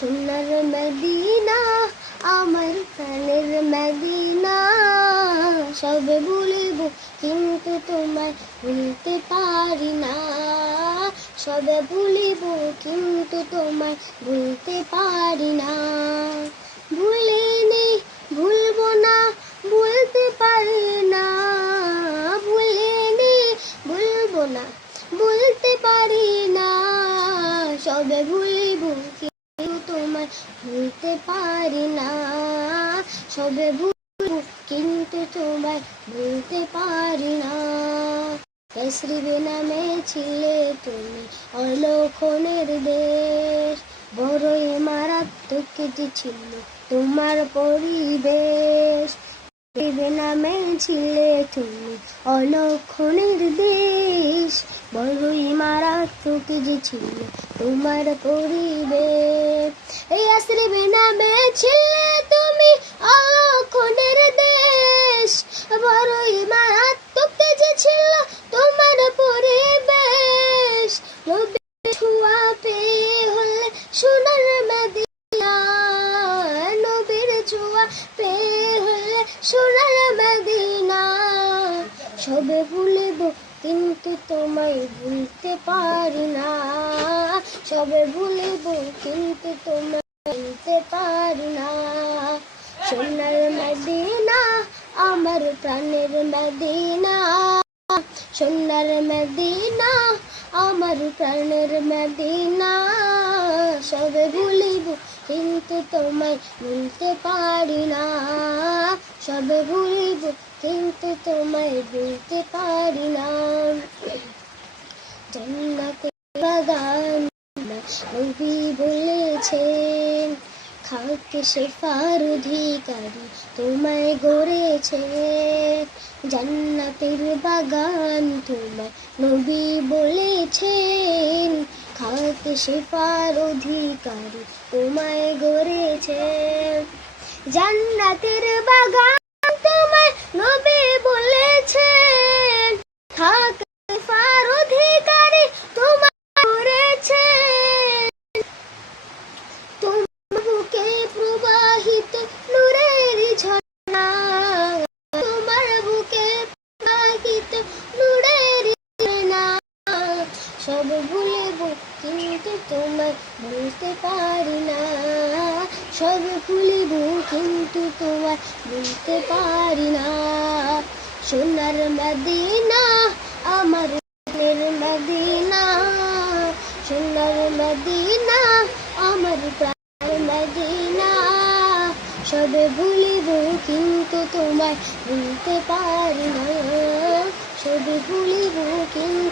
সোনার মদিনা, আমার প্রাণের মদিনা। সবে ভুলিব, কিন্তু তোমায় ভুলতে পারি না। সবে ভুলিব, কিন্তু তোমায় ভুলতে পারি না। ভুলিনি ভুলবো না, ভুলতে পারি না। ভুলিনি ভুলবো না বলতে পারি না। সবে ভুলিব তোমায় ভুলতে পারি না। সবে ভুলব কিন্তু তোমায় ভুলতে পারি না। কেসরিবে নামে ছিলে তুমি অলক্ষণের দেশ। বড়ই মারাত্মক যে ছিল তোমার পরিবেশ। দেবে নামে ছিলে তুমি অলক্ষণের দেশ। বড়ই যে ছিল তোমার পরিবেশ এই আশ্রিবে নামে ছিলে তুমি অলক্ষণের দেশ। বড়ই মারাত্মক যে ছিল তোমার পরিবেশ। ছোঁয়া পেয়ে হলে সোনার মদিনা নবীর ছোঁয়া পেয়ে হলে সোনার মদিনা। সবে ভুলিব কিন্তু তোমায় ভুলতে পারি না। সবে ভুলিব, কিন্তু তোমায় ভুলতে পারি না। সোনার মদিনা, আমার প্রাণের মদিনা। সোনার মদিনা, আমার প্রাণের মদিনা। সবে ভুলিব কিন্তু তোমায় ভুলতে পারি না। সবে ভুলিব কিন্তু তোমায় ভুলতে পারি না। জান্নাতে বাগান, নবী বলেছেন খাকে শেফার অধিকারী তোমায় গড়েছে জান্নাতের বাগান তোমায় নবী বলেছেন খাকে শেফার অধিকারী তোমায় গড়েছে। জান্নাতের বাগান সব ভুলিব কিন্তু তোমায় বলতে পারি না। সব ভুলিব কিন্তু তোমায় বলতে পারি না। সোনার মদিনা, আমার মদিনা। সোনার মদিনা, আমার প্রাণ মদিনা। সবে ভুলিব কিন্তু তোমায় ভুলতে পারি না। সবে ভুলিব কিন্তু